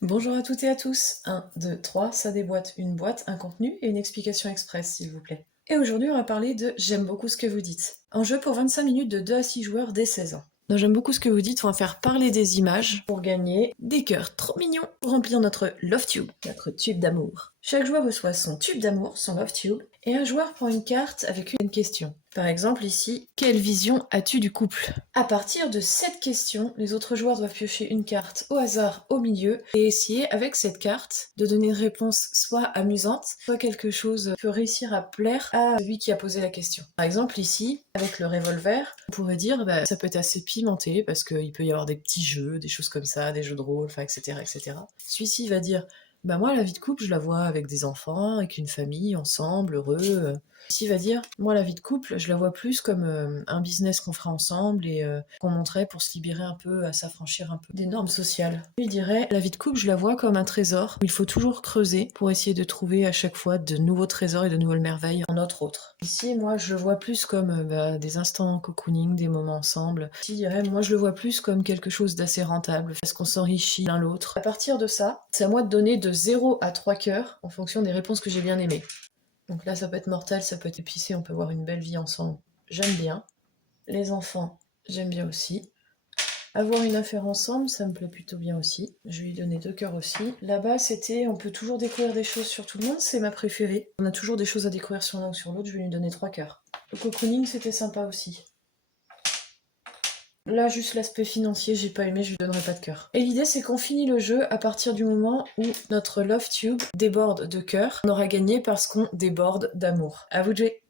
Bonjour à toutes et à tous. 1, 2, 3, ça déboîte une boîte, un contenu et une explication express, s'il vous plaît. Et aujourd'hui, on va parler de J'aime beaucoup ce que vous dites. Un jeu pour 25 minutes de 2 à 6 joueurs dès 16 ans. Dans J'aime beaucoup ce que vous dites, on va faire parler des images pour gagner des cœurs trop mignons pour remplir notre Love Tube, notre tube d'amour. Chaque joueur reçoit son tube d'amour, son Love Tube, et un joueur prend une carte avec une question. Par exemple ici, quelle vision as-tu du couple? À partir de cette question, les autres joueurs doivent piocher une carte au hasard au milieu et essayer avec cette carte de donner une réponse soit amusante, soit quelque chose qui peut réussir à plaire à celui qui a posé la question. Par exemple ici, avec le revolver, on pourrait dire ça peut être assez pimenté parce qu'il peut y avoir des petits jeux, des choses comme ça, des jeux de rôle, etc. etc. Celui-ci va dire moi, la vie de couple, je la vois avec des enfants, avec une famille, ensemble, heureux. Ici, va dire, moi, la vie de couple, je la vois plus comme un business qu'on ferait ensemble et qu'on monterait pour se libérer un peu, à s'affranchir un peu des normes sociales. Lui dirait, la vie de couple, je la vois comme un trésor où il faut toujours creuser pour essayer de trouver à chaque fois de nouveaux trésors et de nouvelles merveilles en notre autre. Ici, moi, je le vois plus comme des instants cocooning, des moments ensemble. Ici, il dirait, moi, je le vois plus comme quelque chose d'assez rentable, parce qu'on s'enrichit l'un l'autre. À partir de ça, c'est à moi de donner de 0 à 3 cœurs en fonction des réponses que j'ai bien aimées. Donc là, ça peut être mortel, ça peut être épicé, on peut voir une belle vie ensemble. J'aime bien. Les enfants, j'aime bien aussi. Avoir une affaire ensemble, ça me plaît plutôt bien aussi. Je vais lui donner 2 cœurs aussi. Là-bas, c'était on peut toujours découvrir des choses sur tout le monde, c'est ma préférée. On a toujours des choses à découvrir sur l'un ou sur l'autre, je vais lui donner 3 cœurs. Le cocooning, c'était sympa aussi. Là, juste l'aspect financier, j'ai pas aimé, je lui donnerai pas de cœur. Et l'idée, c'est qu'on finit le jeu à partir du moment où notre Love Tube déborde de cœur. On aura gagné parce qu'on déborde d'amour. À vous de jouer!